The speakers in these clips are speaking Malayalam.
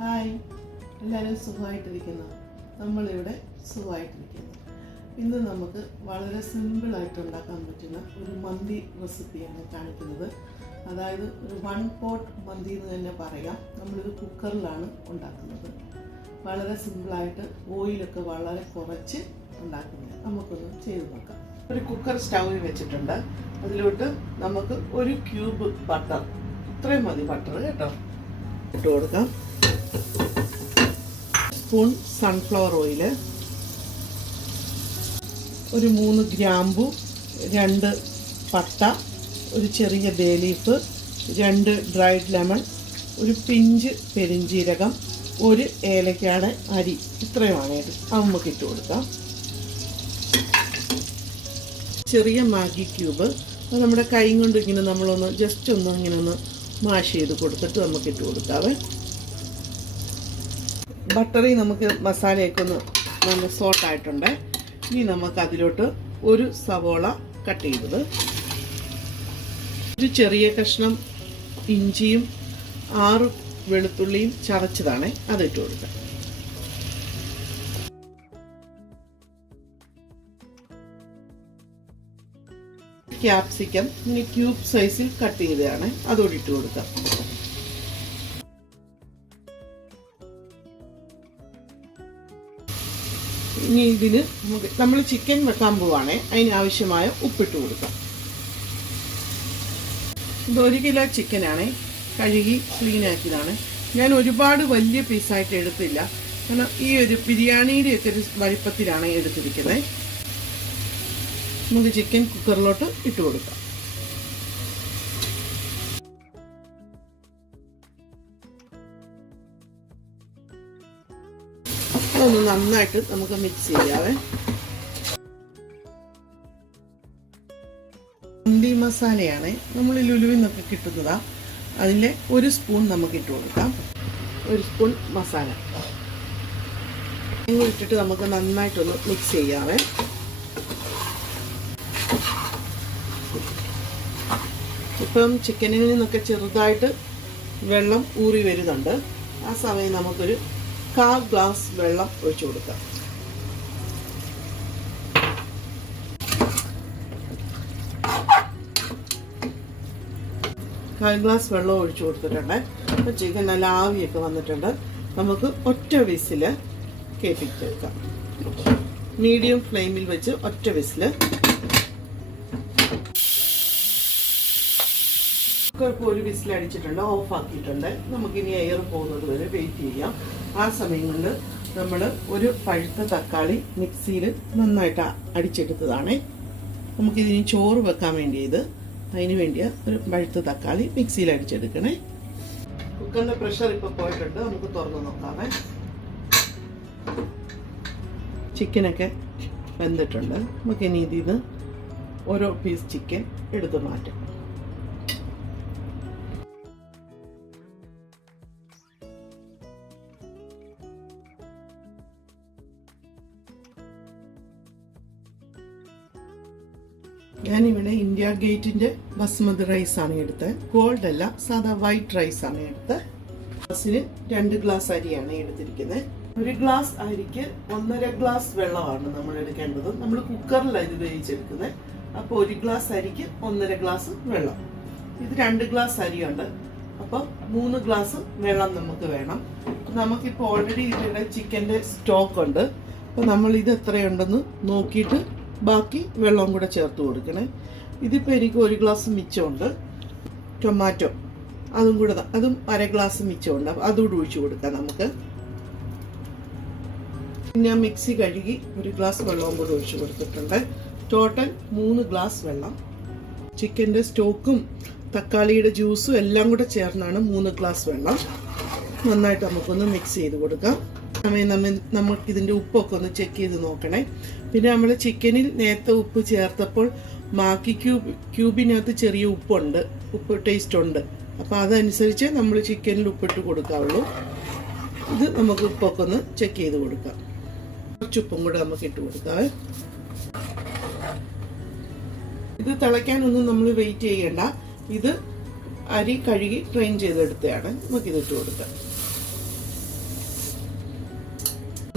ഹായ്, എല്ലാവരും സുഖമായിട്ടിരിക്കുന്നു. നമ്മളിവിടെ സുഖമായിട്ടിരിക്കുന്നു. ഇന്ന് നമുക്ക് വളരെ സിമ്പിളായിട്ട് ഉണ്ടാക്കാൻ പറ്റുന്ന ഒരു മന്തി റെസിപ്പിയാണ് കാണിക്കുന്നത്. അതായത് ഒരു 1 പോട്ട് മന്തി എന്ന് തന്നെ പറയാം. നമ്മളിത് കുക്കറിലാണ് ഉണ്ടാക്കുന്നത്. വളരെ സിമ്പിളായിട്ട് ഓയിലൊക്കെ വളരെ കുറച്ച് ഉണ്ടാക്കുന്നത്. നമുക്കൊന്ന് ചെയ്ത് നോക്കാം. ഒരു കുക്കർ സ്റ്റൗവിൽ വെച്ചിട്ടുണ്ട്. അതിലോട്ട് നമുക്ക് 1 ക്യൂബ് ബട്ടർ, ഇത്രയും മതി ബട്ടർ കേട്ടോ, ഇട്ട് കൊടുക്കാം. സ്പൂൺ സൺഫ്ലവർ ഓയിൽ, ഒരു 3 ഗ്രാമ്പു, 2 പട്ട, ഒരു ചെറിയ ബേ ലീഫ്, 2 ഡ്രൈഡ് ലെമൺ, ഒരു പിഞ്ച് പെരിഞ്ജീരകം, 1 ഏലക്കയുടെ അരി, ഇത്രയുമാണ് ഇത്. നമുക്ക് ഇട്ട് കൊടുക്കാം. ചെറിയ മാഗി ക്യൂബ്, അത് നമ്മുടെ കൈ കൊണ്ട് ഇങ്ങനെ നമ്മളൊന്ന് ജസ്റ്റ് ഒന്ന് ഇങ്ങനെ ഒന്ന് മാഷ് ചെയ്ത് കൊടുത്തിട്ട് നമുക്ക് ഇട്ട് കൊടുക്കാവേ. ബട്ടറി നമുക്ക് മസാലയൊക്കെ ഒന്ന് നല്ല സോട്ടായിട്ടുണ്ട്. ഇനി നമുക്ക് അതിലോട്ട് 1 സവോള കട്ട് ചെയ്തത്, ഒരു ചെറിയ കഷ്ണം ഇഞ്ചിയും 6 വെളുത്തുള്ളിയും ചതച്ചതാണ്, അതിട്ട് കൊടുക്കാം. ക്യാപ്സിക്കം ഇനി ക്യൂബ് സൈസിൽ കട്ട് ചെയ്തതാണ്, അതോടെ ഇട്ട് കൊടുക്കാം. ഇനി ഇതിന് നമ്മൾ ചിക്കൻ വെക്കാൻ പോവാണ്, അതിനാവശ്യമായ ഉപ്പിട്ട് കൊടുക്കാം. ഇത് 1 കിലോ ചിക്കനാണ്, കഴുകി ക്ലീനാക്കിയതാണ്. ഞാൻ ഒരുപാട് വലിയ പീസായിട്ട് എടുത്തില്ല, കാരണം ഈ ഒരു ബിരിയാണിയുടെയൊക്കെ ഒരു വലിപ്പത്തിലാണ് എടുത്തിരിക്കുന്നത്. നമുക്ക് ചിക്കൻ കുക്കറിലോട്ട് ഇട്ട് കൊടുക്കാം. അതൊന്ന് നന്നായിട്ട് നമുക്ക് മിക്സ് ചെയ്യാവേ. മന്തി മസാലയാണ് നമ്മൾ ലുലുവിൽ നിന്നൊക്കെ കിട്ടുന്നതാ. അതിലെ 1 സ്പൂൺ നമുക്ക് ഇട്ട് കൊടുക്കാം. 1 സ്പൂൺ മസാല ഇട്ടിട്ട് നമുക്ക് നന്നായിട്ടൊന്ന് മിക്സ് ചെയ്യാവേ. ഇപ്പം ചിക്കനിൽ നിന്നൊക്കെ ചെറുതായിട്ട് വെള്ളം ഊറി വരുന്നുണ്ട്. ആ സമയം നമുക്കൊരു 1/4 ഗ്ലാസ് വെള്ളം ഒഴിച്ചു കൊടുക്കാം. കാൽ ഗ്ലാസ് വെള്ളം ഒഴിച്ചു കൊടുത്തിട്ടുണ്ട്. അപ്പോൾ ചിക്കൻ നല്ല ആവിയൊക്കെ വന്നിട്ടുണ്ട്. നമുക്ക് ഒറ്റ വിസിൽ കേൾപ്പിച്ചെടുക്കാം. മീഡിയം ഫ്ലെയിമിൽ വെച്ച് ഒറ്റ വിസിൽ. കുക്കർക്ക് 1 വിസിൽ അടിച്ചിട്ടുണ്ട്, ഓഫ് ആക്കിയിട്ടുണ്ട്. നമുക്കിനി എയർ പോകുന്നത് വരെ വെയിറ്റ് ചെയ്യാം. ആ സമയം കൊണ്ട് നമ്മൾ ഒരു പഴുത്ത തക്കാളി മിക്സിയിൽ നന്നായിട്ട് അടിച്ചെടുത്തതാണ്. നമുക്കിതിന് ചോറ് വെക്കാൻ വേണ്ടിയത്, അതിന് വേണ്ടിയ ഒരു പഴുത്ത തക്കാളി മിക്സിയിൽ അടിച്ചെടുക്കണേ. കുക്കറിൻ്റെ പ്രഷർ ഇപ്പോൾ പോയിട്ടുണ്ട്, നമുക്ക് തുറന്ന് നോക്കാമേ. ചിക്കനൊക്കെ വെന്തിട്ടുണ്ട്. നമുക്കിനി ഇതിന് ഓരോ പീസ് ചിക്കൻ എടുത്ത് മാറ്റാം. ഞാനിവിടെ ഇന്ത്യ ഗേറ്റിന്റെ ബസ്മതി റൈസാണ് എടുത്തത്. ഗോൾഡ് അല്ല, സാധാ വൈറ്റ് റൈസാണ് എടുത്തത്. ഗ്ലാസ്സിന് 2 ഗ്ലാസ് അരിയാണ് എടുത്തിരിക്കുന്നത്. 1 ഗ്ലാസ് അരിക്ക് 1.5 ഗ്ലാസ് വെള്ളമാണ് നമ്മൾ എടുക്കേണ്ടത്. നമ്മൾ കുക്കറിലാണ് ഇത് വേവിച്ചെടുക്കുന്നത്. അപ്പോൾ 1 ഗ്ലാസ് അരിക്ക് 1.5 ഗ്ലാസ് വെള്ളം. ഇത് 2 ഗ്ലാസ് അരിയുണ്ട്, അപ്പോൾ 3 ഗ്ലാസ് വെള്ളം നമുക്ക് വേണം. നമുക്കിപ്പോൾ ഓൾറെഡി ഇതിവിടെ ചിക്കൻ്റെ സ്റ്റോക്ക് ഉണ്ട്. അപ്പോൾ നമ്മൾ ഇത് എത്രയുണ്ടെന്ന് നോക്കിയിട്ട് ബാക്കി വെള്ളം കൂടെ ചേർത്ത് കൊടുക്കണേ. ഇതിപ്പോൾ എനിക്ക് 1 ഗ്ലാസ് മിച്ചമുണ്ട്. ടൊമാറ്റോ അതും 1/2 ഗ്ലാസ് മിച്ചമുണ്ട്, അതുകൂടെ ഒഴിച്ചു കൊടുക്കാം നമുക്ക്. ഞാൻ മിക്സി കഴുകി 1 ഗ്ലാസ് വെള്ളവും കൂടെ ഒഴിച്ചു കൊടുത്തിട്ടുണ്ട്. ടോട്ടൽ 3 ഗ്ലാസ് വെള്ളം. ചിക്കൻ്റെ സ്റ്റോക്കും തക്കാളിയുടെ ജ്യൂസും എല്ലാം കൂടെ ചേർന്നാണ് 3 ഗ്ലാസ് വെള്ളം. നന്നായിട്ട് നമുക്കൊന്ന് മിക്സ് ചെയ്ത് കൊടുക്കാം. നമുക്കിതിൻ്റെ ഉപ്പൊക്കെ ഒന്ന് ചെക്ക് ചെയ്ത് നോക്കണേ. പിന്നെ നമ്മൾ ചിക്കനിൽ നേരത്തെ ഉപ്പ് ചേർത്തപ്പോൾ മാഗി ക്യൂബിനകത്ത് ചെറിയ ഉപ്പ് ടേസ്റ്റ് ഉണ്ട്. അപ്പോൾ അതനുസരിച്ച് നമ്മൾ ചിക്കനിൽ ഉപ്പിട്ട് കൊടുക്കാവുള്ളൂ. ഇത് നമുക്ക് ഉപ്പൊക്കെ ഒന്ന് ചെക്ക് ചെയ്ത് കൊടുക്കാം. കുറച്ച് ഉപ്പും കൂടെ നമുക്ക് ഇട്ട് കൊടുക്കാം. ഇത് തിളയ്ക്കാനൊന്നും നമ്മൾ വെയിറ്റ് ചെയ്യേണ്ട. ഇത് അരി കഴുകി ഡ്രെയിൻ ചെയ്തെടുത്തതാണ്. നമുക്കിത് ഇട്ട് കൊടുക്കാം.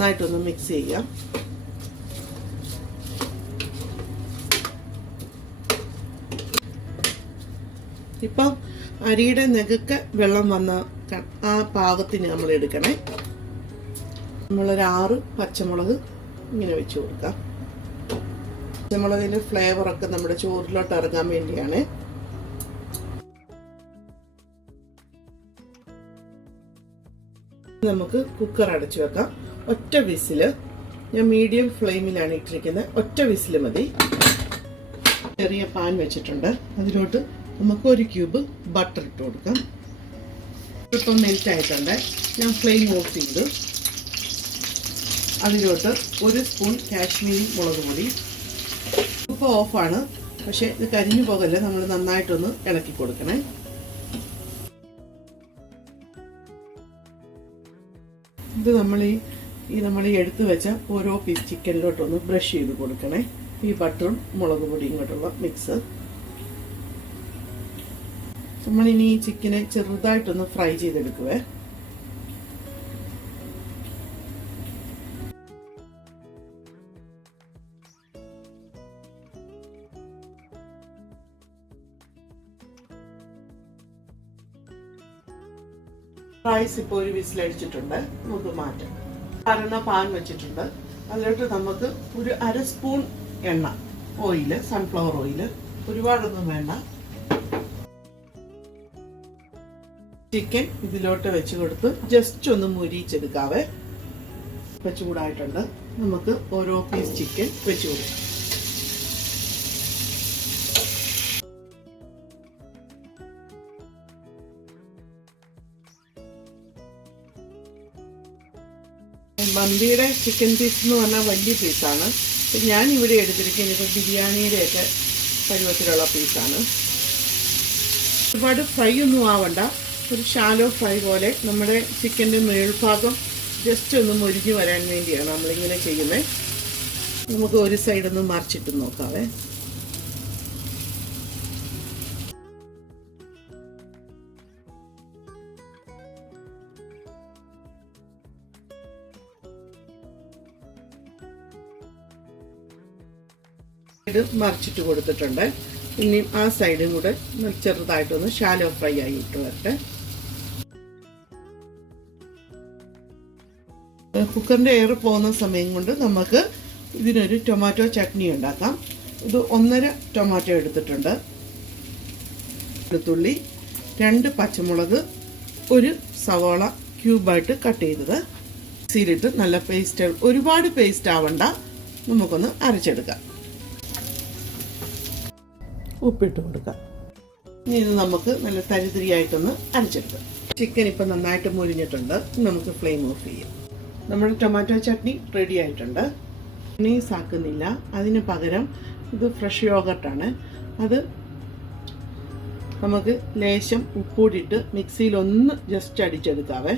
നന്നായിട്ടൊന്ന് മിക്സ് ചെയ്യാം. ഇപ്പം അരിയുടെ നെകുക്ക് വെള്ളം വന്ന ആ പാകത്തിന് നമ്മൾ എടുക്കണേ. നമ്മളൊരു 6 പച്ചമുളക് ഇങ്ങനെ വെച്ച് കൊടുക്കാം. പച്ചമുളകിൻ്റെ ഫ്ലേവറൊക്കെ നമ്മുടെ ചോറിലോട്ട് ഇറങ്ങാൻ വേണ്ടിയാണ്. നമുക്ക് കുക്കർ അടച്ചു വെക്കാം. ഒറ്റ വിസില്, ഞാൻ മീഡിയം ഫ്ലെയിമിലാണ് ഇട്ടിരിക്കുന്നത്. ഒറ്റ വിസില് മതി. ചെറിയ പാൻ വെച്ചിട്ടുണ്ട്. അതിലോട്ട് നമുക്ക് 1 ക്യൂബ് ബട്ടർ ഇട്ട് കൊടുക്കാം. ഇപ്പം മെൽറ്റ് ആയിട്ടുണ്ട്. ഞാൻ ഫ്ലെയിം ഓഫ് ചെയ്തു. അതിലോട്ട് 1 സ്പൂൺ കാശ്മീരി മുളക് പൊടി. ഇപ്പോൾ ഓഫാണ്, പക്ഷേ ഇത് കരിഞ്ഞു പോകല്ല. നമ്മൾ നന്നായിട്ടൊന്ന് ഇളക്കി കൊടുക്കണേ. ഇത് നമ്മൾ എടുത്തു വെച്ച ഓരോ പീസ് ചിക്കനിലോട്ടൊന്ന് ബ്രഷ് ചെയ്ത് കൊടുക്കണേ. ഈ ബട്ടറും മുളക് പൊടിയും കൊണ്ടുള്ള മിക്സ്. നമ്മളിനി ഈ ചിക്കനെ ചെറുതായിട്ടൊന്ന് ഫ്രൈ ചെയ്തെടുക്കുവേ. റൈസ് ഇപ്പോൾ 1 വിസിലടിച്ചിട്ടുണ്ട്. നമുക്ക് മാറ്റാം. അരണ പാൻ വെച്ചിട്ടുണ്ട്. അതിലോട്ട് നമുക്ക് ഒരു 1/2 സ്പൂൺ എണ്ണ, ഓയില്, സൺഫ്ലവർ ഓയില്, ഒരുപാടൊന്നും വേണ്ട. ചിക്കൻ ഇതിലോട്ട് വെച്ച് കൊടുത്ത് ജസ്റ്റ് ഒന്ന് മുരിച്ചെടുക്കാവേ. ഇപ്പം ചൂടായിട്ടുണ്ട്. നമുക്ക് ഓരോ പീസ് ചിക്കൻ വെച്ച് കൊടുക്കാം. മന്തിയുടെ ചിക്കൻ പീസ് എന്ന് പറഞ്ഞാൽ വലിയ പീസാണ്. ഞാൻ ഇവിടെ എടുത്തിരിക്കുന്നത് ഇപ്പോൾ ബിരിയാണിയുടെയൊക്കെ പരുവത്തിലുള്ള പീസാണ്. ഒരുപാട് ഫ്രൈ ഒന്നും ആവണ്ട. ഒരു ഷാലോ ഫ്രൈ പോലെ നമ്മുടെ ചിക്കൻ്റെ മേൽഭാഗം ജസ്റ്റ് ഒന്ന് മൊരിഞ്ഞ് വരാൻ വേണ്ടിയാണ് നമ്മളിങ്ങനെ ചെയ്യുന്നത്. നമുക്ക് ഒരു സൈഡൊന്ന് മറിച്ചിട്ട് നോക്കാവേ. ഇത് മറിച്ചിട്ട് കൊടുത്തിട്ടുണ്ട്. ഇനി ആ സൈഡും കൂടെ ചെറുതായിട്ടൊന്ന് ഷാലോ ഫ്രൈ ആയി ഇട്ട് വരട്ടെ. കുക്കറിൻ്റെ എയർ പോകുന്ന സമയം കൊണ്ട് നമുക്ക് ഇതിനൊരു ടൊമാറ്റോ ചട്നി ഉണ്ടാക്കാം. ഇത് 1.5 ടൊമാറ്റോ എടുത്തിട്ടുണ്ട്. വെളുത്തുള്ളി, 2 പച്ചമുളക്, 1 സവാള ക്യൂബായിട്ട് കട്ട് ചെയ്തത്. മിക്സിയിലിട്ട് നല്ല പേസ്റ്റ്, ഒരുപാട് പേസ്റ്റ് ആവണ്ട, നമുക്കൊന്ന് അരച്ചെടുക്കാം. ഉപ്പിട്ട് കൊടുക്കാം. ഇനി ഇത് നമുക്ക് നല്ല തരിതരിയായിട്ടൊന്ന് അരച്ചെടുക്കാം. ചിക്കൻ ഇപ്പം നന്നായിട്ട് മുരിഞ്ഞിട്ടുണ്ട്. നമുക്ക് ഫ്ലെയിം ഓഫ് ചെയ്യാം. നമ്മുടെ ടൊമാറ്റോ ചട്നി റെഡി ആയിട്ടുണ്ട്. മയോണൈസ് ആക്കുന്നില്ല, അതിന് പകരം ഇത് ഫ്രഷ് യോഗർട്ടാണ്. അത് നമുക്ക് ലേശം ഉപ്പൂടിയിട്ട് മിക്സിയിൽ ഒന്ന് ജസ്റ്റ് അടിച്ചെടുക്കാവേ.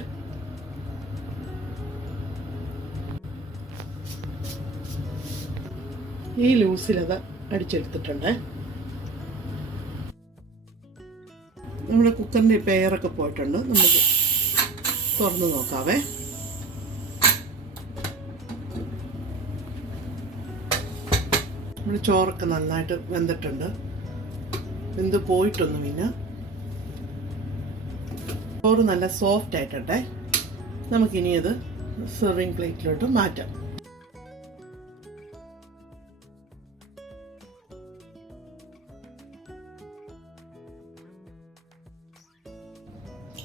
ഈ ലൂസിലത് അടിച്ചെടുത്തിട്ടുണ്ട്. നമ്മുടെ കുക്കറിൻ്റെ പെയറൊക്കെ പോയിട്ടുണ്ട്. നമുക്ക് തുറന്ന് നോക്കാവേ. നമ്മുടെ ചോറൊക്കെ നന്നായിട്ട് വെന്തിട്ടുണ്ട്. വെന്ത് പോയിട്ടൊന്നുമില്ല. ചോറ് നല്ല സോഫ്റ്റ് ആയിട്ടെ. നമുക്കിനി അത് സെർവിങ് പ്ലേറ്റിലോട്ട് മാറ്റാം.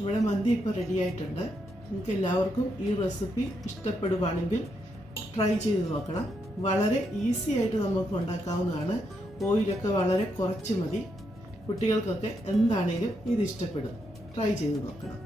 ഇവിടെ മന്തി ഇപ്പോൾ റെഡി ആയിട്ടുണ്ട്. നിങ്ങൾക്ക് എല്ലാവർക്കും ഈ റെസിപ്പി ഇഷ്ടപ്പെടുവാണെങ്കിൽ ട്രൈ ചെയ്ത് നോക്കണം. വളരെ ഈസി ആയിട്ട് നമുക്ക് ഉണ്ടാക്കാവുന്നതാണ്. ഓയിലൊക്കെ വളരെ കുറച്ച് മതി. കുട്ടികൾക്കൊക്കെ എന്താണേലും ഇത് ഇഷ്ടപ്പെടും. ട്രൈ ചെയ്ത് നോക്കണം.